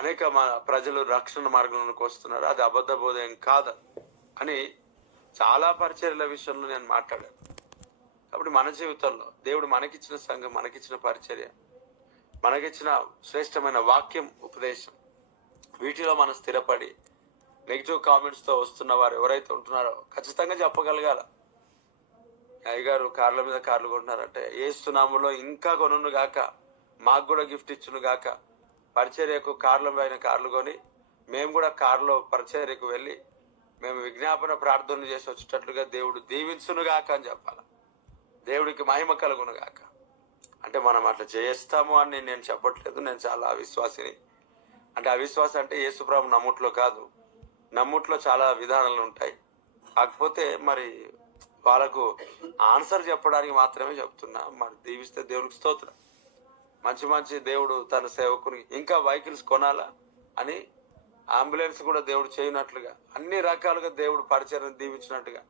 అనేక ప్రజలు రక్షణ మార్గంలోకి వస్తున్నారు. అది అబద్ధ బోధ ఏం కాదు అని చాలా పరిచర్యల విషయంలో నేను మాట్లాడాను. కాబట్టి మన జీవితంలో దేవుడు మనకిచ్చిన సంఘం, మనకిచ్చిన పరిచర్య, మనకిచ్చిన శ్రేష్టమైన వాక్యం, ఉపదేశం, వీటిలో మనం స్థిరపడి నెగిటివ్ కామెంట్స్తో వస్తున్న వారు ఎవరైతే ఉంటున్నారో ఖచ్చితంగా చెప్పగలగాల. అయ్యగారు కార్ల మీద కార్లు కొంటున్నారంటే ఏస్తున్నాములో ఇంకా కొనును గాక, మాకు కూడా గిఫ్ట్ ఇచ్చును గాక, పరిచర్యకు కార్ల పైన కార్లు కొని మేము కూడా కారులో పరిచర్యకు వెళ్ళి మేము విజ్ఞాపన ప్రార్థనలు చేసి వచ్చేటట్లుగా దేవుడు దీవించును గాక అని చెప్పాలి. దేవుడికి మహిమ కలుగును గాక. అంటే మనం అట్లా చేస్తాము అని నేను చెప్పట్లేదు. నేను చాలా అవిశ్వాసిని. అంటే అవిశ్వాసం అంటే యేసుప్రభు నమ్ముట్లో కాదు, నమ్ముట్లో చాలా విధానాలు ఉంటాయి. కాకపోతే మరి వాళ్ళకు ఆన్సర్ చెప్పడానికి మాత్రమే చెప్తున్నా. మరి దీవిస్తే దేవుడికి స్తోత్రం. మంచి మంచి దేవుడు తన సేవకుని ఇంకా వెహికల్స్ కొనాలా అని అంబులెన్స్ కూడా దేవుడు చేయనట్లుగా అన్ని రకాలుగా దేవుడు పరిచర్యను దీవించినట్టుగా,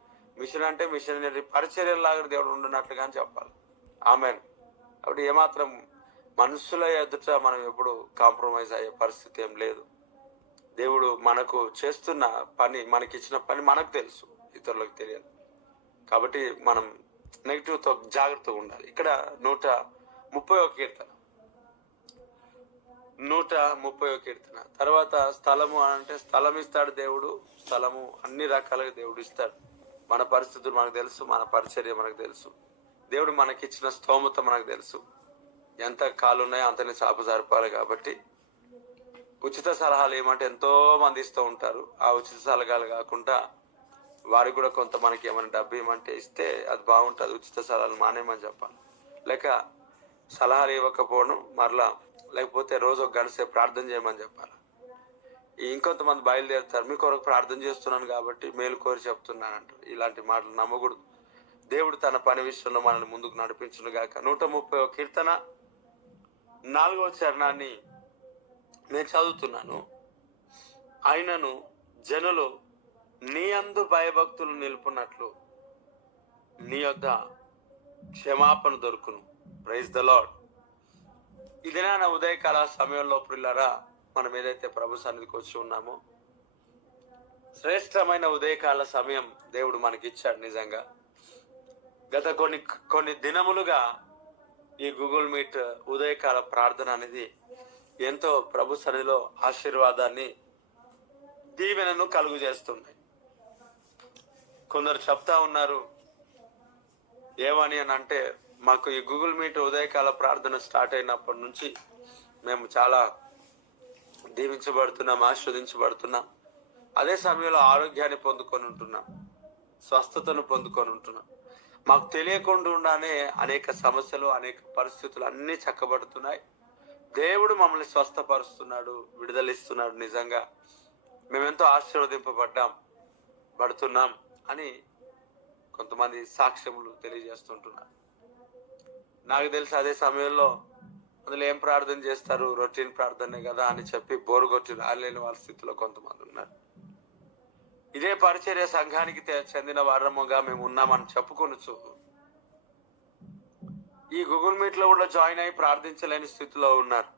మిషన్ అంటే మిషనరీ పరిచర్యలాగా దేవుడు ఉండినట్లుగా అని చెప్పాలి. ఆమెన్. కాబట్టి ఏమాత్రం మనుషుల ఎదుట మనం ఎప్పుడు కాంప్రమైజ్ అయ్యే పరిస్థితి ఏం లేదు. దేవుడు మనకు చేస్తున్న పని, మనకిచ్చిన పని మనకు తెలుసు, ఇతరులకు తెలియదు. కాబట్టి మనం నెగిటివ్తో జాగ్రత్తగా ఉండాలి. ఇక్కడ 130వ కీర్తన, 130వ కీర్తన తర్వాత స్థలము అంటే స్థలం ఇస్తాడు దేవుడు. స్థలము అన్ని రకాలుగా దేవుడు ఇస్తాడు. మన పరిస్థితులు మనకు తెలుసు, మన పరిచర్య మనకు తెలుసు, దేవుడు మనకిచ్చిన స్తోమత మనకు తెలుసు. ఎంత కాలు ఉన్నాయో అంతనే చాపు జరపాలి. కాబట్టి ఉచిత సలహాలు ఏమంటే ఎంతో మంది ఇస్తూ ఉంటారు. ఆ ఉచిత సలహాలు కాకుండా వారికి కూడా కొంత మనకి ఏమైనా డబ్బు ఏమంటే ఇస్తే అది బాగుంటుంది. ఉచిత సలహాలు మానేమని చెప్పాలి. లేక సలహాలు ఇవ్వకపోవడం మరలా, లేకపోతే రోజు ఒక గంట సేపు ప్రార్థన చేయమని చెప్పాలి. ఇంకొంతమంది బయలుదేరుతారు, మీ కొరకు ప్రార్థన చేస్తున్నాను కాబట్టి మేలు కోరి చెప్తున్నాను అంటారు. ఇలాంటి మాటలు నమ్మకూడదు. దేవుడు తన పని విషయంలో మనల్ని ముందుకు నడిపించును గాక. 130వ కీర్తన 4వ చరణాన్ని నేను చదువుతున్నాను. ఆయనను జనులు నీ అందు భయభక్తులు నిలుపున్నట్లు నీ యొద్ద క్షమాపణ దొరుకును. Praise the Lord. ఇది నా ఉదయకాల సమయంలో ప్రియులారా, మనం ఏదైతే ప్రభు సన్నిధికి వచ్చి ఉన్నామో శ్రేష్టమైన ఉదయకాల సమయం దేవుడు మనకిచ్చాడు. నిజంగా గత కొన్ని దినములుగా ఈ గూగుల్ మీట్ ఉదయకాల ప్రార్థన అనేది ఎంతో ప్రభు సన్నిధిలో ఆశీర్వాదాన్ని, దీవెనను కలుగు చేస్తుంది. కొందరు చెప్తా ఉన్నారు ఏమని అని అంటే, మాకు ఈ గూగుల్ మీట్ ఉదయకాల ప్రార్థన స్టార్ట్ అయినప్పటి నుంచి మేము చాలా దీవించబడుతున్నాం, ఆస్వాదించబడుతున్నాం. అదే సమయంలో ఆరోగ్యాన్ని పొందుకొని ఉంటున్నాం, స్వస్థతను పొందుకొని ఉంటున్నాం. మాకు తెలియకుండానే అనేక సమస్యలు, అనేక పరిస్థితులు అన్నీ చక్కబడుతున్నాయి. దేవుడు మమ్మల్ని స్వస్థపరుస్తున్నాడు, విడుదలిస్తున్నాడు. నిజంగా మేమెంతో ఆశీర్వదింపబడుతున్నాం అని కొంతమంది సాక్ష్యములు తెలియజేస్తుంటున్నారు. నాకు తెలిసి అదే సమయంలో అందులో ఏం ప్రార్థన చేస్తారు, రొటీన్ ప్రార్థనే కదా అని చెప్పి బోరుగొట్టి రాలేని వాళ్ళ స్థితిలో కొంతమంది ఉన్నారు. ఇదే పరిచర్య సంఘానికి చెందిన వారముగా మేము ఉన్నామని చెప్పుకొనొచ్చు ఈ గూగుల్ మీట్ లో కూడా జాయిన్ అయ్యి ప్రార్థించలేని స్థితిలో ఉన్నారు.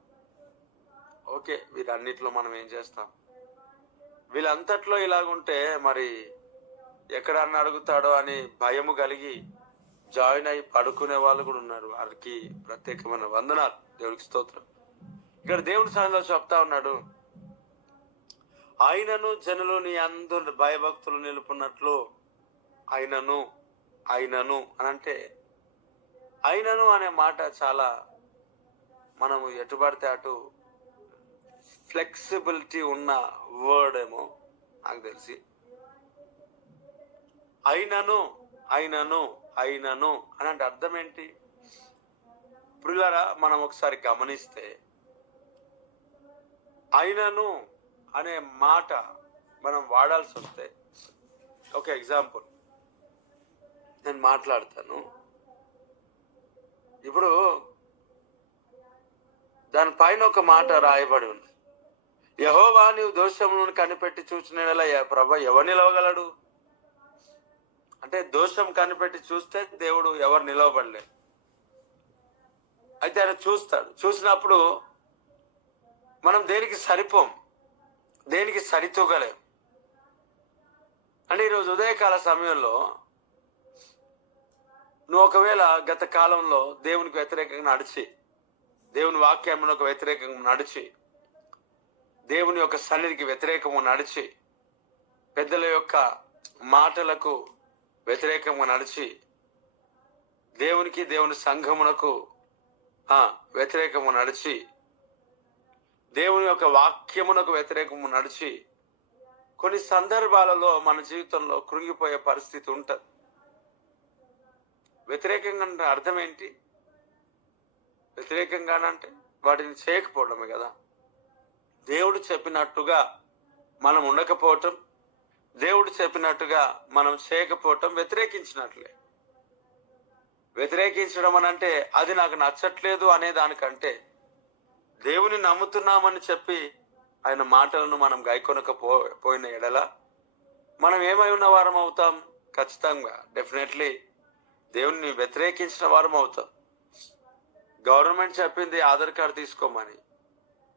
ఓకే, వీరన్నిట్లో మనం ఏం చేస్తాం? వీళ్ళంతట్లో ఇలాగుంటే మరి ఎక్కడన్నా అడుగుతాడో అని భయము కలిగి జాయిన్ అయ్యి పడుకునే వాళ్ళు కూడా ఉన్నారు. వారికి ప్రత్యేకమైన వందనాలు, దేవుడికి స్తోత్రం. ఇక్కడ దేవుడి సన్నిధిలో చెప్తా ఉన్నాడు, ఆయనను జనులు నీ అందు భయభక్తులు నిలుపున్నట్లు. ఆయనను ఆయనను అనంటే, ఆయనను అనే మాట చాలా మనము ఎటుపడితే అటు ఫ్లెక్సిబిలిటీ ఉన్న వర్డ్ ఏమో నాకు తెలిసి. అయినను అయినను అయినను అని అంటే అర్థం ఏంటి? ప్రియులారా, మనం ఒకసారి గమనిస్తే అయినను అనే మాట మనం వాడాల్సి వస్తే, ఒక ఎగ్జాంపుల్ నేను మాట్లాడతాను. ఇప్పుడు దానిపైన ఒక మాట రాయబడి ఉంది, యెహోవా నీవు దోషములను కనిపెట్టి చూచిన ప్రభు ఎవరు నిలవగలడు అంటే, దోషం కనిపెట్టి చూస్తే దేవుడు ఎవరు నిలవబడలేదు. అయితే ఆయన చూస్తాడు. చూసినప్పుడు మనం దేనికి సరిపోం, దేనికి సరితూగలేం. అంటే ఈరోజు ఉదయకాల సమయంలో నువ్వు ఒకవేళ గత కాలంలో దేవునికి వ్యతిరేకంగా నడిచి, దేవుని వాక్యమునకు వ్యతిరేకంగా నడిచి, దేవుని యొక్క సన్నిధికి వ్యతిరేకంగా నడిచి, పెద్దల యొక్క మాటలకు వ్యతిరేకంగా నడిచి, దేవునికి దేవుని సంఘమునకు వ్యతిరేకంగా నడిచి, దేవుని యొక్క వాక్యమునకు వ్యతిరేకంగా నడిచి, కొన్ని సందర్భాలలో మన జీవితంలో కృంగిపోయే పరిస్థితి ఉంటుంది. వ్యతిరేకంగా అంటే అర్థం ఏంటి? వ్యతిరేకంగానంటే వాటిని చేయకపోవడమే కదా. దేవుడు చెప్పినట్టుగా మనం ఉండకపోవటం, దేవుడు చెప్పినట్టుగా మనం చేయకపోవటం వ్యతిరేకించినట్లే. వ్యతిరేకించడం అని అంటే అది నాకు నచ్చట్లేదు అనే దానికంటే, దేవుని నమ్ముతున్నామని చెప్పి ఆయన మాటలను మనం పోయిన ఎడల మనం ఏమై ఉన్న వారం అవుతాం? ఖచ్చితంగా డెఫినెట్లీ దేవుని వ్యతిరేకించిన వారం అవుతాం. గవర్నమెంట్ చెప్పింది ఆధార్ కార్డు తీసుకోమని,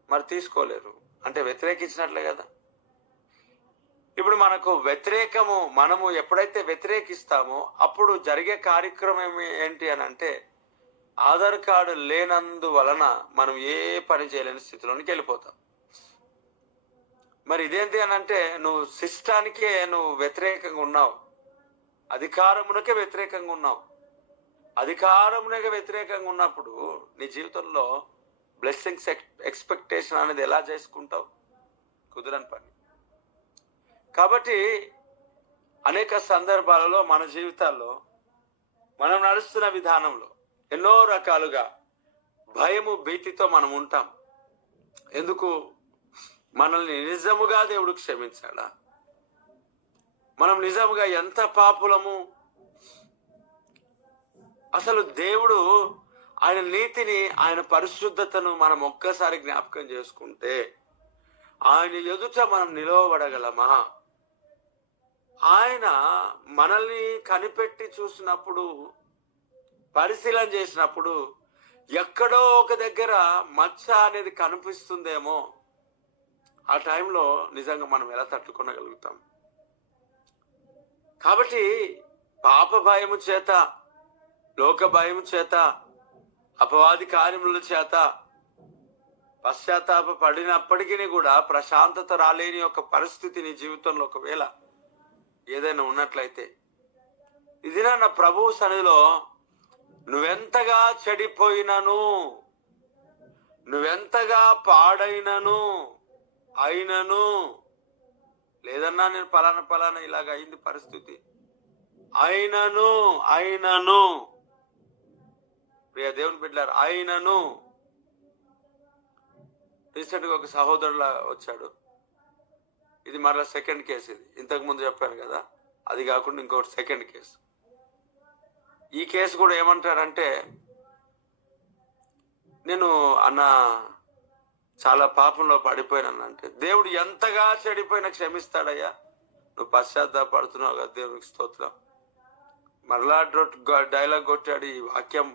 మరి తీసుకోలేరు అంటే వ్యతిరేకించినట్లే కదా. ఇప్పుడు మనకు వ్యతిరేకము, మనము ఎప్పుడైతే వ్యతిరేకిస్తామో అప్పుడు జరిగే కార్యక్రమం ఏంటి అని అంటే, ఆధార్ కార్డు లేనందువలన మనం ఏ పని చేయలేని స్థితిలోనికి వెళ్ళిపోతాం. మరి ఇదేంటి అని అంటే, నువ్వు సిస్టానికే నువ్వు వ్యతిరేకంగా ఉన్నావు, అధికారమునకే వ్యతిరేకంగా ఉన్నావు. అధికారమునకే వ్యతిరేకంగా ఉన్నప్పుడు నీ జీవితంలో బ్లెస్సింగ్స్ ఎక్స్పెక్టేషన్ అనేది ఎలా చేసుకుంటావు? కుదరని పని. కాబట్టి అనేక సందర్భాలలో మన జీవితాల్లో మనం నడుస్తున్న విధానంలో ఎన్నో రకాలుగా భయము, భీతితో మనం ఉంటాం. ఎందుకు? మనల్ని నిజముగా దేవుడు క్షమించాడా? మనం నిజముగా ఎంత పాపులము? అసలు దేవుడు ఆయన నీతిని, ఆయన పరిశుద్ధతను మనం ఒక్కసారి జ్ఞాపకం చేసుకుంటే ఆయన ఎదుట మనం నిలవబడగలమా? ఆయన మనల్ని కనిపెట్టి చూసినప్పుడు, పరిశీలన చేసినప్పుడు ఎక్కడో ఒక దగ్గర మచ్చ అనేది కనిపిస్తుందేమో, ఆ టైంలో నిజంగా మనం ఎలా తట్టుకోగలుగుతాం? కాబట్టి పాప భయము చేత, లోక భయము చేత, అపవాది కార్యముల చేత పశ్చాత్తాప పడినప్పటికీ కూడా ప్రశాంతత రాలేని ఒక పరిస్థితి నీ జీవితంలో ఒకవేళ ఏదైనా ఉన్నట్లయితే, ఇది నా ప్రభువు సన్నిధిలో నువ్వెంతగా చెడిపోయినను, నువ్వెంతగా పాడైనను అయినను, లేదన్నా నేను పలానా ఇలాగ అయింది పరిస్థితి, అయినను ప్రియ దేవుని బిడ్డలారా, అయినను. రీసెంట్గా ఒక సహోదరులా వచ్చాడు. ఇది మరలా సెకండ్ కేసు. ఇది ఇంతకు ముందు చెప్పాను కదా, అది కాకుండా ఇంకొకటి సెకండ్ కేసు. ఈ కేసు కూడా ఏమంటారంటే, నేను చాలా పాపంలో పడిపోయినానంటే, దేవుడు ఎంతగా చెడిపోయినా క్షమిస్తాడయ్యా, నువ్వు పశ్చాత్తాపడుతున్నావు కదా, దేవునికి స్తోత్రం. మరలా డైలాగ్ కొట్టాడు. ఈ వాక్యం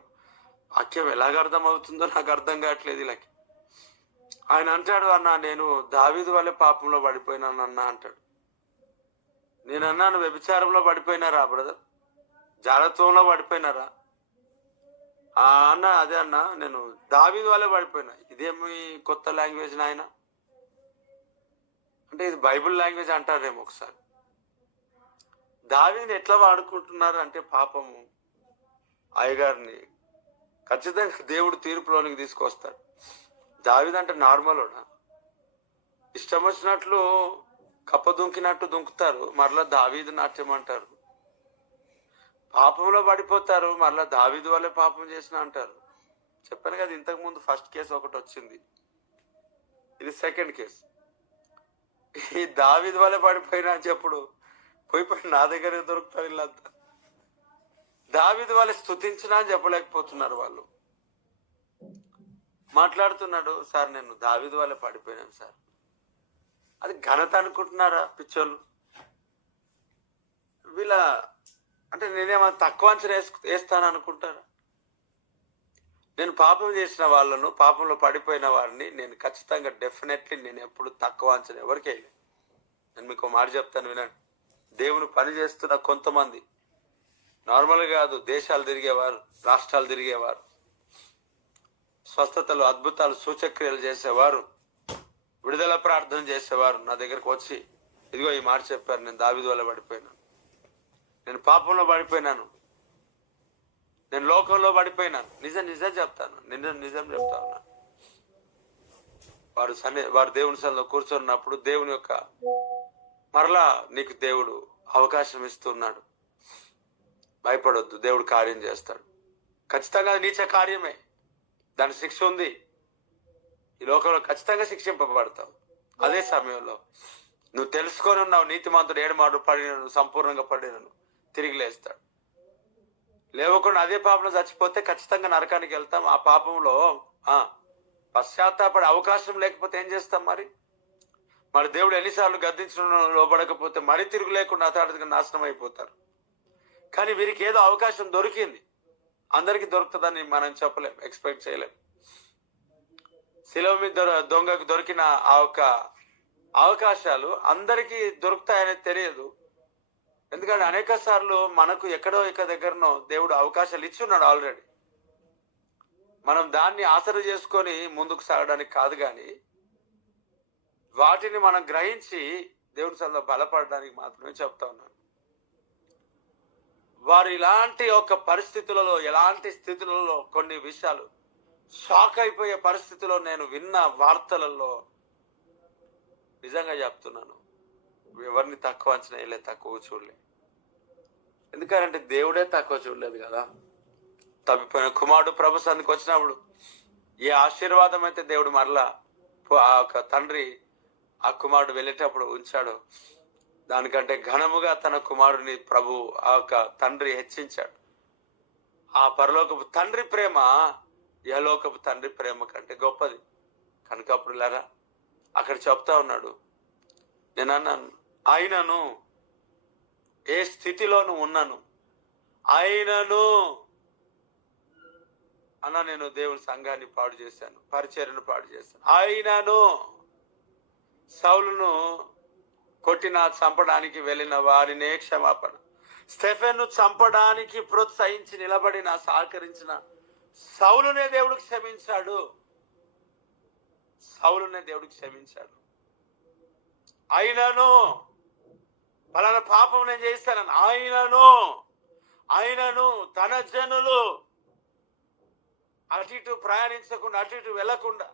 ఎలాగ అర్థం అవుతుందో నాకు అర్థం కావట్లేదు ఇలా. ఆయన అంటాడు, నేను దావీదు వల్లే పాపంలో పడిపోయినానన్నా అంటాడు. నేనన్నాను, వ్యభిచారంలో పడిపోయినారా బ్రదర్? జారత్వంలో పడిపోయినారా? అదే అన్నా, నేను దావీదు వల్లే పడిపోయినా. ఇదేమి కొత్త లాంగ్వేజ్ నాయన అంటే, ఇది బైబిల్ లాంగ్వేజ్ అంటారేమో. ఒకసారి దావీదుని ఎట్లా వాడుకుంటున్నారు అంటే, పాపము అయ్యగారిని ఖచ్చితంగా దేవుడు తీర్పులోనికి తీసుకొస్తాడు. దావీదు అంటే నార్మల్నా? ఇష్టం వచ్చినట్లు కప్ప దుంకినట్టు దుంకుతారు, మరలా దావీదు నాట్యం అంటారు. పాపంలో పడిపోతారు, మరలా దావీదు వల్లే పాపం చేసిన అంటారు. చెప్పాను కదా ఇంతకు ముందు, ఫస్ట్ కేసు ఒకటి వచ్చింది, ఇది సెకండ్ కేసు. ఈ దావీదు వల్లే పడిపోయినా అని చెప్పుడు పోయిపోయి నా దగ్గరే దొరుకుతారు వీళ్ళంతా. దావీదు వాళ్ళే స్తుతించినా అని చెప్పలేకపోతున్నారు వాళ్ళు. మాట్లాడుతున్నాడు, సార్ నేను దావీదు వల్లే పడిపోయినాను సార్. అది ఘనత అనుకుంటున్నారా పిచ్చోళ్ళు? వీళ్ళ అంటే నేనేమన్నా తక్కువ అంచనా వేస్తాను అనుకుంటారా? నేను పాపం చేసిన వాళ్ళను, పాపంలో పడిపోయిన వారిని నేను ఖచ్చితంగా డెఫినెట్లీ నేను ఎప్పుడు తక్కువ అంచనా ఎవరికి వేయలేదు. నేను మీకు మాట చెప్తాను వినండి. దేవుని పని చేస్తున్న కొంతమంది నార్మల్గా కాదు, దేశాలు తిరిగేవారు, రాష్ట్రాలు తిరిగేవారు, స్వస్థతలు, అద్భుతాలు, సూచక్రియలు చేసేవారు, విడుదల ప్రార్థన చేసేవారు నా దగ్గరకు వచ్చి ఇదిగో ఈ మాట చెప్పారు, నేను దావీదు వల్ల పడిపోయినాను, నేను పాపంలో పడిపోయినాను, నేను లోకంలో పడిపోయినాను. నిజం చెప్తాను, నిజం చెప్తా ఉన్నాను. వారు దేవుని సన్నిధిలో కూర్చున్నప్పుడు దేవుని యొక్క మరలా నీకు దేవుడు అవకాశం ఇస్తున్నాడు. భయపడొద్దు, దేవుడు కార్యం చేస్తాడు. ఖచ్చితంగా నీచ కార్యమే, దాని శిక్ష ఉంది. ఈ లోకంలో ఖచ్చితంగా శిక్షింపబడతావు. అదే సమయంలో నువ్వు తెలుసుకొని ఉన్నావు, నీతిమంతుడు 7 మాటలు పడినను సంపూర్ణంగా పడినను తిరిగి లేస్తాడు. లేవకుండా అదే పాపంలో చచ్చిపోతే ఖచ్చితంగా నరకానికి వెళ్తాం. ఆ పాపంలో పశ్చాత్తాపడే అవకాశం లేకపోతే ఏం చేస్తాం? మరి దేవుడు ఎన్నిసార్లు గద్దించడం లోబడకపోతే మరి తిరుగు లేకుండా అతడిగా నాశనం అయిపోతారు. కానీ వీరికి ఏదో అవకాశం దొరికింది. అందరికీ దొరుకుతుందని మనం చెప్పలేం, ఎక్స్పెక్ట్ చేయలేం. శిలువ మీద దొంగకు దొరికిన ఆ ఒక అవకాశాలు అందరికీ దొరుకుతాయని తెలియదు. ఎందుకంటే అనేక సార్లు మనకు ఎక్కడో దగ్గరనో దేవుడు అవకాశాలు ఇచ్చున్నాడు ఆల్రెడీ. మనం దాన్ని ఆసరా చేసుకొని ముందుకు సాగడానికి కాదు, కానీ వాటిని మనం గ్రహించి దేవుడి సన్నిధిలో బలపడడానికి మాత్రమే చెప్తా ఉన్నాను. వారు ఇలాంటి ఒక పరిస్థితులలో, ఎలాంటి స్థితులలో కొన్ని విషయాలు షాక్ అయిపోయే పరిస్థితిలో నేను విన్న వార్తలలో నిజంగా చెప్తున్నాను, ఎవరిని తక్కువ అంచనా వేయలే, తక్కువ చూడలే. ఎందుకంటే దేవుడే తక్కువ చూడలేదు కదా. తప్పిపోయిన కుమారుడు ప్రభు సన్నిధికి వచ్చినప్పుడు ఏ ఆశీర్వాదం అయితే దేవుడు మరలా ఆ ఒక తండ్రి ఆ కుమారుడు వెళ్ళేటప్పుడు ఉంచాడు, దానికంటే ఘనముగా తన కుమారుడిని ప్రభు ఆ యొక్క తండ్రి హెచ్చించాడు. ఆ పరలోకపు తండ్రి ప్రేమ యహలోకపు తండ్రి ప్రేమ కంటే గొప్పది. కనుక అప్పుడు లేరా అక్కడ చెప్తా ఉన్నాడు, నేను అన్నాను, ఆయనను ఏ స్థితిలోనూ ఉన్నాను, ఆయనను అన్న నేను దేవుని సంఘాన్ని పాడు చేశాను, పరిచర్యను పాడు చేశాను. ఆయనను సౌలును కొట్టిన చంపడానికి వెళ్ళిన వారినే క్షమాపణ. స్టెఫెన్ను చంపడానికి ప్రోత్సహించి నిలబడిన సహకరించిన సౌలునే దేవుడు క్షమించాడు. సౌలునే దేవుడు క్షమించాడు. ఆయనను పలానా పాపం నేను చేశానని ఆయనను తన జనులు అటు ఇటు ప్రయాణించకుండా, అటు ఇటు వెళ్లకుండా,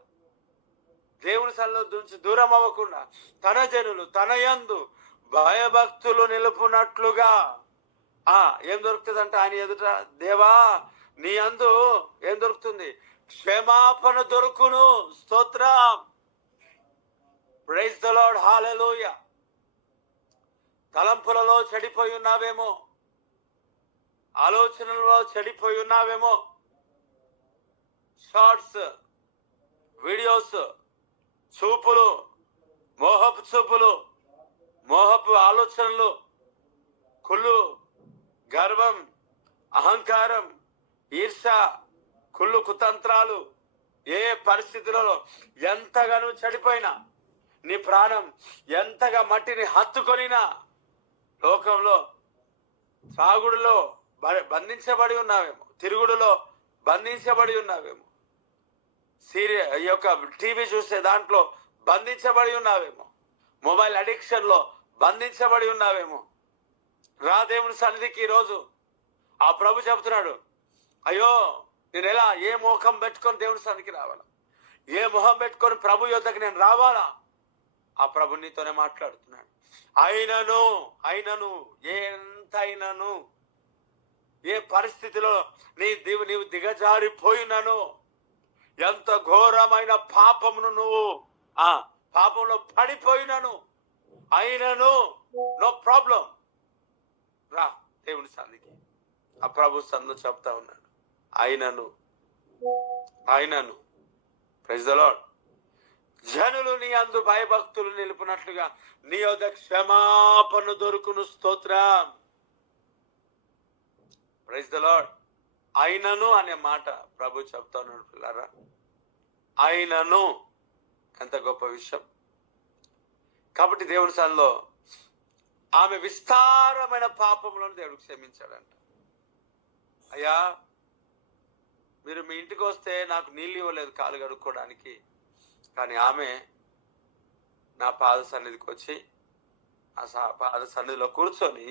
దేవుని సన్నిధిలో నుంచి దూరం అవ్వకుండా తన జనులు తన యందు భయభక్తులు నిలుపునట్లుగా ఏం దొరుకుతుందంట ఆయన ఎదుట? దేవా నీ యందు ఏం దొరుకుతుంది? క్షమాపణ దొరుకును. స్తోత్రం, ప్రైజ్ ద లార్డ్, హల్లెలూయా. తలంపులలో చెడిపోయి ఉన్నావేమో, ఆలోచనలలో చెడిపోయి ఉన్నావేమో, షార్ట్స్, వీడియోస్, చూపులు, మోహపు చూపులు, మోహపు ఆలోచనలు, కుళ్ళు, గర్వం, అహంకారం, ఈర్ష, కుళ్ళు కుతంత్రాలు, ఏ పరిస్థితులలో ఎంతగానో చెడిపోయినా, నీ ప్రాణం ఎంతగా మట్టిని హత్తుకొనినా, లోకంలో సాగుడులో బంధించబడి ఉన్నావేమో, తిరుగుడులో బంధించబడి ఉన్నావేమో, ఈ యొక్క టీవీ చూసే దాంట్లో బంధించబడి ఉన్నావేమో, మొబైల్ అడిక్షన్ లో బంధించబడి ఉన్నావేమో. రా దేవుని సన్నిధికి. ఈరోజు ఆ ప్రభు చెబుతున్నాడు, అయ్యో నేను ఎలా, ఏ ముఖం పెట్టుకొని దేవుని సన్నిధికి రావాలా, ఏ మొహం పెట్టుకొని ప్రభు యొద్దకు నేను రావాలా? ఆ ప్రభు నీతోనే మాట్లాడుతున్నాడు. ఆయనను ఎంతైనను, ఏ పరిస్థితిలో నీవు దిగజారిపోయినను, ఎంత ఘోరమైన పాపమును నువ్వు పాపంలో పడిపోయినను, అయినను నో ప్రాబ్లం, రా దేవుని సన్నిధికి. ఆ ప్రభు సన్నిధిలో చెప్తా ఉన్నాడు, ఆయనను ప్రైజ్ ద లార్డ్. జనులు నీ అందు భయభక్తులు నిలుపునట్లుగా నీ యొద్ద క్షమాపణ దొరుకును. స్తోత్రం, ప్రైజ్ ద లార్డ్. అయినను అనే మాట ప్రభు చెప్తా ఉన్నాడు పిల్లారా. అయినను ఎంత గొప్ప విషయం. కాబట్టి దేవుని సన్నిధిలో ఆమె విస్తారమైన పాపములను దేవుడు క్షమించాడంట. అయ్యా, మీరు మీ ఇంటికి వస్తే నాకు నీళ్ళు ఇవ్వలేదు కాలు కడుక్కోవడానికి, కానీ ఆమె నా పాద సన్నిధికి వచ్చి ఆ పాద సన్నిధిలో కూర్చొని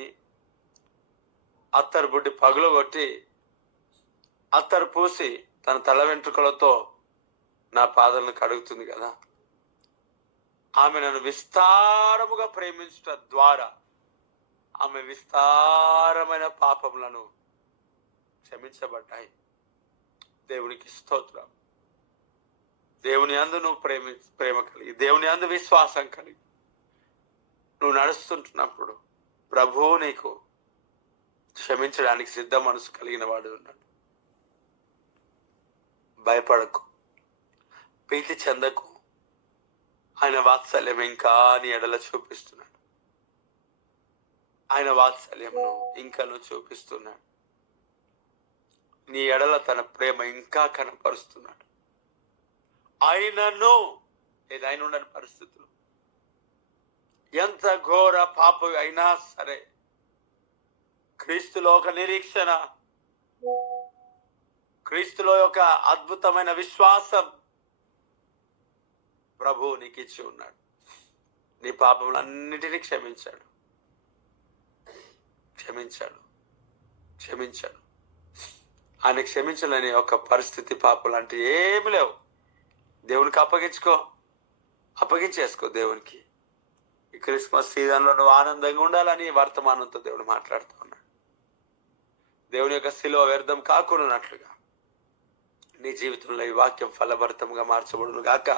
అత్తరు బుడ్డి పగులగొట్టి అత్తరు పూసి తన తల వెంట్రుకలతో నా పాదాలను కడుగుతుంది కదా. ఆమె నన్ను విస్తారముగా ప్రేమించటం ద్వారా ఆమె విస్తారమైన పాపములను క్షమించబడ్డాయి. దేవునికి స్తోత్రం. దేవుని యందు నువ్వు ప్రేమ కలిగి, దేవుని యందు విశ్వాసం కలిగి నువ్వు నడుస్తుంటున్నప్పుడు ప్రభువు నీకు క్షమించడానికి సిద్ధ మనసు కలిగిన వాడు ఉన్నాడు. భయపడకు, ప్రీతి చెందకు. ఆయన వాత్సల్యం ఇంకా నీ ఎడల చూపిస్తున్నాడు. ఆయన వాత్సల్యమును ఇంకా నువ్వు చూపిస్తున్నాడు. నీ ఎడల తన ప్రేమ ఇంకా కనపరుస్తున్నాడు. ఆయనను ఏదైనా ఉండని పరిస్థితులు, ఎంత ఘోర పాప అయినా సరే, క్రీస్తులో ఒక నిరీక్షణ, క్రీస్తులో ఒక అద్భుతమైన విశ్వాసం ప్రభువు నీకు ఇచ్చి ఉన్నాడు. నీ పాపములన్నిటినీ క్షమించాడు. ఆయన క్షమించలేని ఒక పరిస్థితి, పాపలు అంటే ఏమి లేవు. దేవునికి అప్పగించేసుకో దేవునికి. ఈ క్రిస్మస్ సీజన్లో నువ్వు ఆనందంగా ఉండాలని వర్తమానంతో దేవుడు మాట్లాడుతూ ఉన్నాడు. దేవుని యొక్క శిలువ వ్యర్థం కాకున్నట్లుగా నీ జీవితంలో ఈ వాక్యం ఫలభరితంగా మార్చబడును గాక.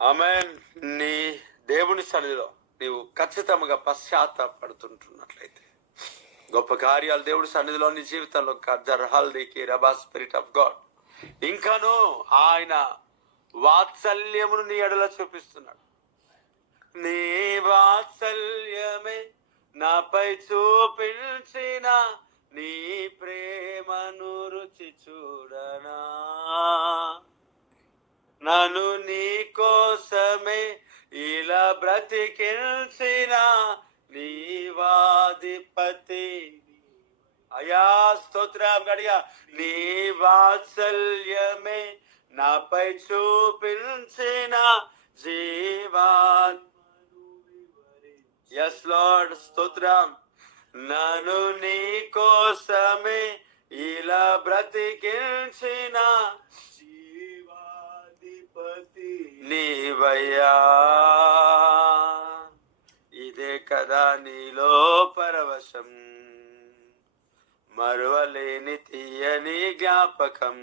ఆమేన్. నీ దేవుని సన్నిధిలో నీవు ఖచ్చితంగా పశ్చాత్తాపడుతుంటున్నట్లయితే గొప్ప కార్యాలు దేవుడి సన్నిధిలో నీ జీవితంలో స్పిరిట్ ఆఫ్ గాడ్ ఇంకాను ఆయన వాత్సల్యమును నీ ఎడల చూపిస్తున్నాడు. నీ వాత్సల్యమే నాపై చూపించిన నీ ప్రేమను రుచి చూడనా, నన్ను నీ కోసమే ఇలా బ్రతికించిన నీవాధిపతి. అయా స్తోత్రం గడిగా. నీ వాత్సల్యమే నాపై చూపించిన జీవా. ఎస్ లార్డ్, స్తోత్రం. నన్ను నీ కోసమే ఇలా బ్రతికించిన జీవాధిపతి నీవయ్యా. ఇదే కదా నీలో పరవశం, మరువలేని తీయని జ్ఞాపకం.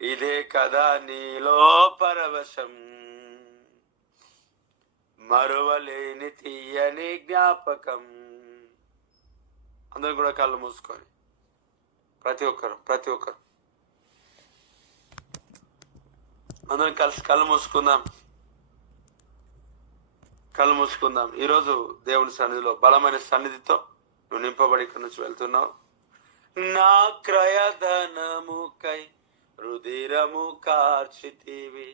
ఇదే కదా నీలో పరవశం, మరువలేని తీయని జ్ఞాపకం. అందరూ కూడా కళ్ళు మూసుకొని ప్రతి ఒక్కరు అందరం కలిసి కళ్ళు మూసుకుందాం. ఈరోజు దేవుని సన్నిధిలో బలమైన సన్నిధితో నువ్వు నింపబడి ఇక్కడి నుంచి వెళ్తున్నావు. నా క్రయధనముకై రుధిరము కార్చితివి,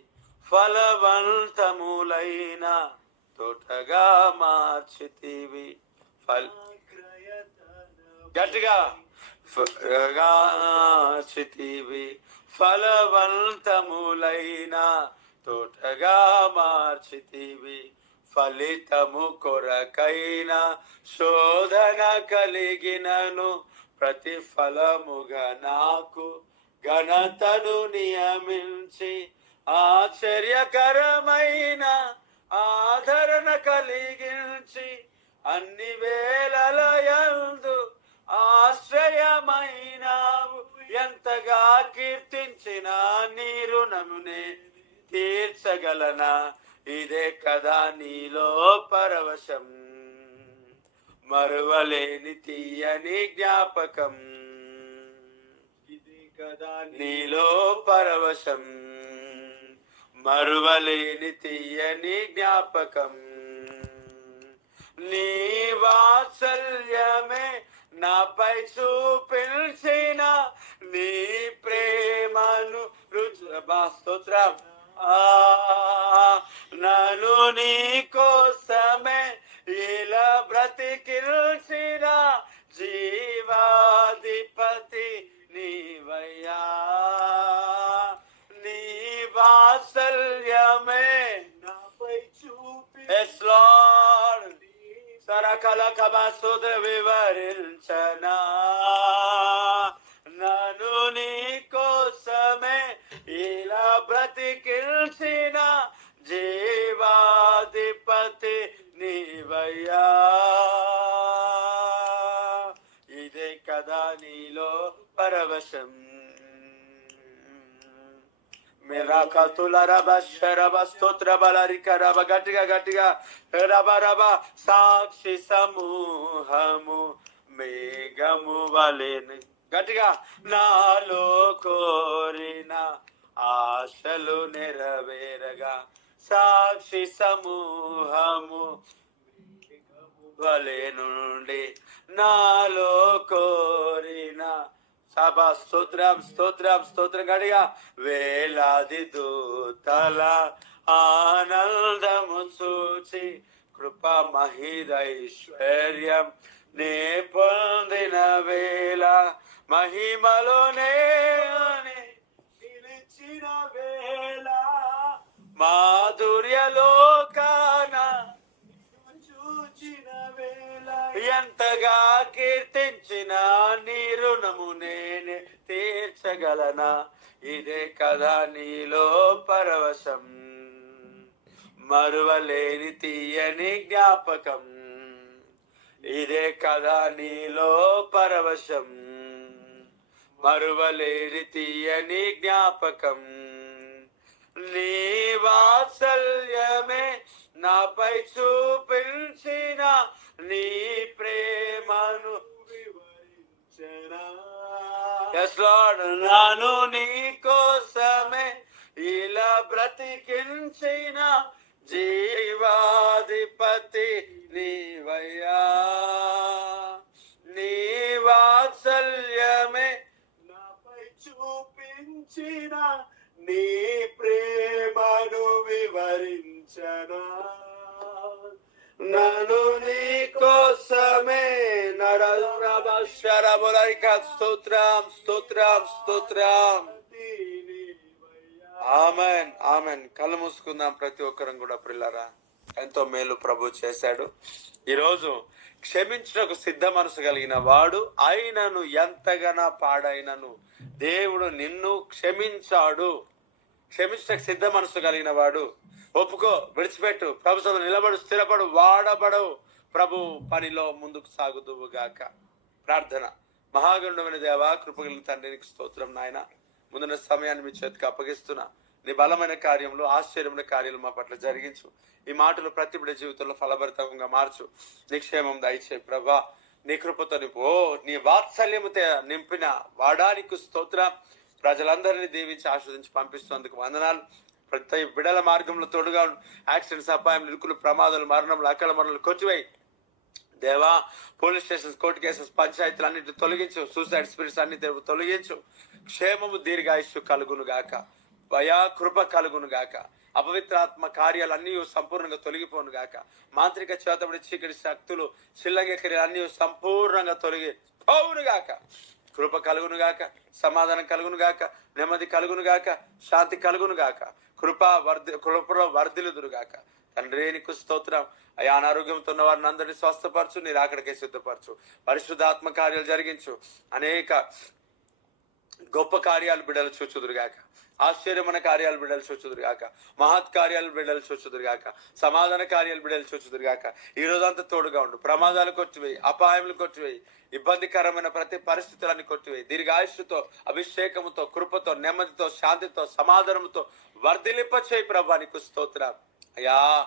ఫలవంతములైన తోటగా మార్చితివి. గట్టిగా మార్చితివి, ఫలవంతములైన తోటగా మార్చితివి. ఫలితము కొరకైన శోధన కలిగినను ప్రతిఫలముగా నాకు ఘనతను నియమించి ఆశ్చర్యకరమైన ఆదరణ కలిగించి అన్ని వేళలయందు ఆశ్రయమైనావు. ఎంతగా కీర్తించిన నీ రుణమునే తీర్చగలనా. ఇదే కదా నీలో పరవశం, మరువలేని తీయని జ్ఞాపకం. ఇదే కదా నీలో పరవశం, మరువలేని తీయని జ్ఞాపకం. నీ వాత్సల్యమే నాపై చూపించిన నీ ప్రేమను స్తోత్రం. నన్ను నీ కోసమే ఇలా బ్రతికిల్చిన జీవాధిపతి నీవయ్యా. నీ వాత్సల్యమే నాపై చూపి సరకల కమసుద వివరించనా. నన్ను నీ కోసమే ఇలా బ్రతికిల్చిన జీవాధిపతి నీవయ్యా. ఇదే కదా నీలో పరవశం. గట్టిగా గట్టిగా రబ రబ. సాక్షి సమూహము మేఘము వలెను. గట్టిగా. నాలో కోరిన ఆశలు నెరవేరగా సాక్షి సమూహము వలె నుండి నాలో కోరిన సభ. స్తోత్రం స్తోత్రం స్తోత్రం. గడిగా. వేలాది దూతల ఆనందము చూచి కృప మహిదైశ్వర్యం నే పొందిన వేళ మహిమలోనే నిలిచిన వేళ మాధుర్యలోకాన చూచిన వేళ ఎంతగా కీర్తించిన నీ రుణము నేను తీర్చగలనా. ఇదే కదా నీలో పరవశం. మరువలేని తీయని జ్ఞాపకం. ఇదే కదా నీలో పరవశం. మరువలేని తీయని జ్ఞాపకం. నీ వాత్సల్యమే నాపై చూపించిన నీ ప్రేమను వివరించనా. నాను నీ కోసమే ఇలా బ్రతికించిన జీవాధిపతి నీవయ్యా. నీ వాత్సల్యమే నాపై చూపించిన నీ ప్రేమను వివరించనా. నన్ను నీ కోసమే నరబలరిక. స్తోత్రం స్తోత్రం స్తోత్రం. Amen amen. కళ్ళు మూసుకుందాం ప్రతి ఒక్కరం కూడా. ప్రియులారా, ఎంతో మేలు ప్రభు చేశాడు. ఈరోజు క్షమించడానికి సిద్ధ మనసు కలిగిన వాడు అయినను ఎంతగానో పాడైనను దేవుడు నిన్ను క్షమించాడు. క్షమించడానికి సిద్ధ మనసు కలిగిన వాడు ఒప్పుకో, విడిచిపెట్టు, ప్రభు సన్నిధిలో నిలబడు, స్థిరపడు, వాడబడవు, ప్రభు పనిలో ముందుకు సాగుదువు గాక. ప్రార్థన. మహాగణుడైన దేవా, కృపగలిగిన తండ్రి, నీకు స్తోత్రం నాయన. ముందున్న సమయాన్ని మీ చేతికి అప్పగిస్తున్నా. నీ బలమైన కార్యములు, ఆశ్చర్యమైన కార్యాలు మా పట్ల జరిగించు. ఈ మాటలు ప్రతి బిడ్డ జీవితంలో ఫలభరితంగా మార్చు. నీ క్షేమం దయచేయి ప్రభా. నీ కృపతో నింపు. నీ వాత్సల్యముతో నింపిన వాడానికి స్తోత్రం. ప్రజలందరినీ దీవించి ఆస్వాదించి పంపిస్తున్నందుకు వందనాలు. ప్రతి బిడల మార్గంలో తోడుగా యాక్సిడెంట్స్, అపాయం, ఇరుకులు, ప్రమాదాలు, మరణములు, అకాల మరణాలు కొట్టివేయి దేవా. పోలీస్ స్టేషన్స్, కోర్టు కేసెస్, పంచాయతీలు అన్నింటిని తొలగించు. సూసైడ్ స్పిరిట్స్ అన్ని తొలగించు. క్షేమము, దీర్ఘాయుష్యు కలుగును గాక. భయా కృప కలుగును గాక. అపవిత్రాత్మ కార్యాలు అన్నీ సంపూర్ణంగా తొలగిపోను గాక. మాంత్రిక చేతబడి చీకటి శక్తులు, చిల్లంగ క్రియలు అన్నీ సంపూర్ణంగా తొలగిపోవును గాక. కృప కలుగును గాక. సమాధానం కలుగును గాక. నెమ్మది కలుగును గాక. శాంతి కలుగును గాక. కృపలో వర్ధిల్లుదురు గాక. తండ్రి నీకు స్తోత్రం. అయ్యా, అనారోగ్యంతో ఉన్న వారిని అందరినీ స్వస్థపరచు. నీ రాకడకే సిద్ధపరచు. పరిశుద్ధాత్మ కార్యాలు జరిగించు. అనేక గొప్ప కార్యాలు బిడ్డలు చూచుదురుగాక. ఆశ్చర్యమైన కార్యాలు బిడ్డలు చూచుదురుగాక. మహత్ కార్యాలు బిడ్డలు చూచుదురుగాక. సమాధాన కార్యాలు బిడ్డలు చూచుదురుగాక. ఈ రోజంతా తోడుగా ఉండు. ప్రమాదాలు కొట్టివేయి, అపాయములు కొట్టివేయి, ఇబ్బందికరమైన ప్రతి పరిస్థితులన్నీ కొట్టివేయి. దీర్ఘాయుష్తో, అభిషేకముతో, కృపతో, నెమ్మదితో, శాంతితో, సమాధానంతో వర్ధిలింప చేయి ప్రభా. నీకు స్తోత్రం అయ్యా.